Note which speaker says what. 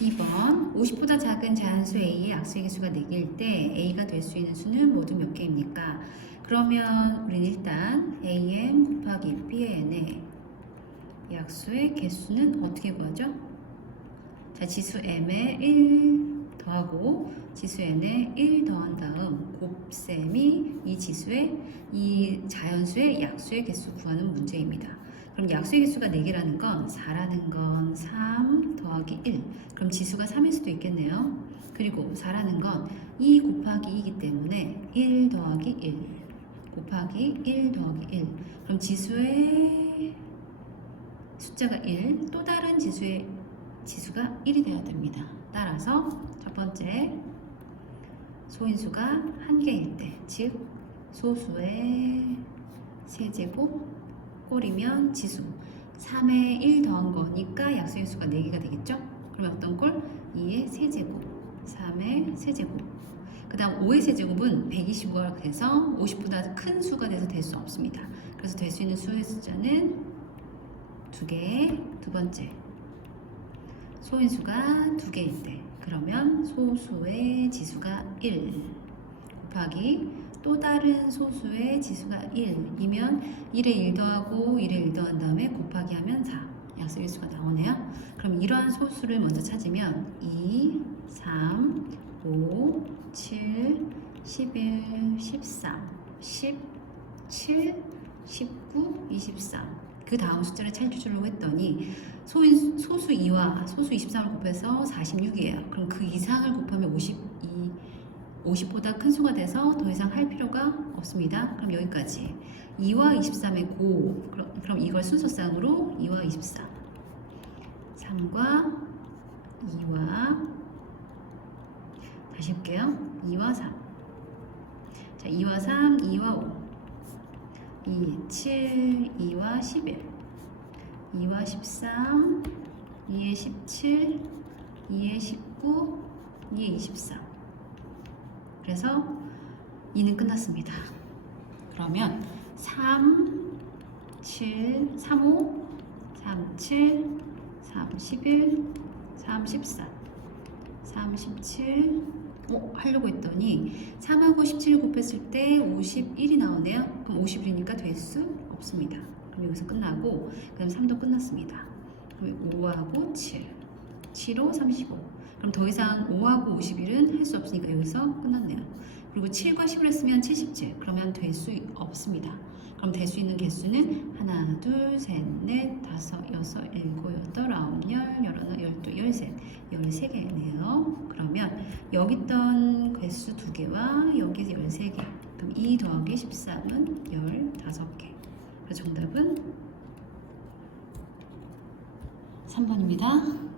Speaker 1: 2번 50보다 작은 자연수 A의 약수의 개수가 4개일 때 A가 될 수 있는 수는 모두 몇 개입니까? 그러면 우리는 일단 AM 곱하기 BN의 약수의 개수는 어떻게 구하죠? 자, 지수 M에 1 더하고 지수 N에 1 더한 다음 곱셈이 이 지수의 이 자연수의 약수의 개수 구하는 문제입니다. 그럼 약수의 개수가 4개라는 건 4라는 건 3 더하기 1. 그럼 지수가 3일 수도 있겠네요. 그리고 4라는 건 2 곱하기 2이기 때문에 1 더하기 1 곱하기 1 더하기 1. 그럼 지수의 숫자가 1, 또 다른 지수의 지수가 1이 돼야 됩니다. 따라서 첫 번째 소인수가 한 개일 때, 즉 소수의 세제곱 꼴이면 지수 3에 1 더한 거니까 약수의 수가 4개가 되겠죠? 그러면 어떤 꼴? 2의 세제곱 3의 세제곱 그 다음 5의 세제곱은 125가 돼서 50보다 큰 수가 돼서 될 수 없습니다. 그래서 될 수 있는 수의 숫자는 두 개, 두 번째 소인수가 두 개일 때 그러면 소수의 지수가 1 곱하기 또 다른 소수의 지수가 1이면 1에 1 더하고 1에 1 더한 다음에 곱하기 하면 4 약수의 수가 나오네요. 그럼 이러한 소수를 먼저 찾으면 2, 3, 5, 7, 11, 13, 17, 19, 23. 그 다음 숫자를 찾으려고 했더니 소인, 소수 2와 소수 23을 곱해서 46이에요. 그럼 그 이상을 곱하면 52, 50보다 큰 수가 돼서 더 이상 할 필요가 없습니다. 그럼 여기까지. 2와 23의 고. 그럼, 그럼 이걸 순서상으로 2와 24. 3과 2와 다시 볼게요. 2와 3. 자, 2와 3, 2와 5. 2, 7, 2와 11, 2와 13, 2에 17, 2에 19, 2에 24. 그래서 2는 끝났습니다. 그러면 3, 7, 3, 5, 3, 7, 3, 11, 3, 14, 3, 17, 어, 하려고 했더니 3하고 17 곱했을 때 51이 나오네요. 그럼 51이니까 될 수 없습니다. 그럼 여기서 끝나고 그다음 3도 끝났습니다. 그럼 5하고 7, 7호 35. 그럼 더 이상 5하고 51은 할 수 없으니까 여기서 끝났네요. 그리고 7과 10을 했으면 77. 그러면 될 수 없습니다. 그럼 될 수 있는 개수는 하나, 둘, 셋, 넷, 다섯, 여섯, 일곱, 여덟, 아홉, 열, 열하나, 열두, 열셋, 열세 개네요. 그러면 여기 있던 개수 두 개와 여기 열세 개. 그럼 2 더하기 13은 열다섯 개. 그래서 정답은 3번입니다.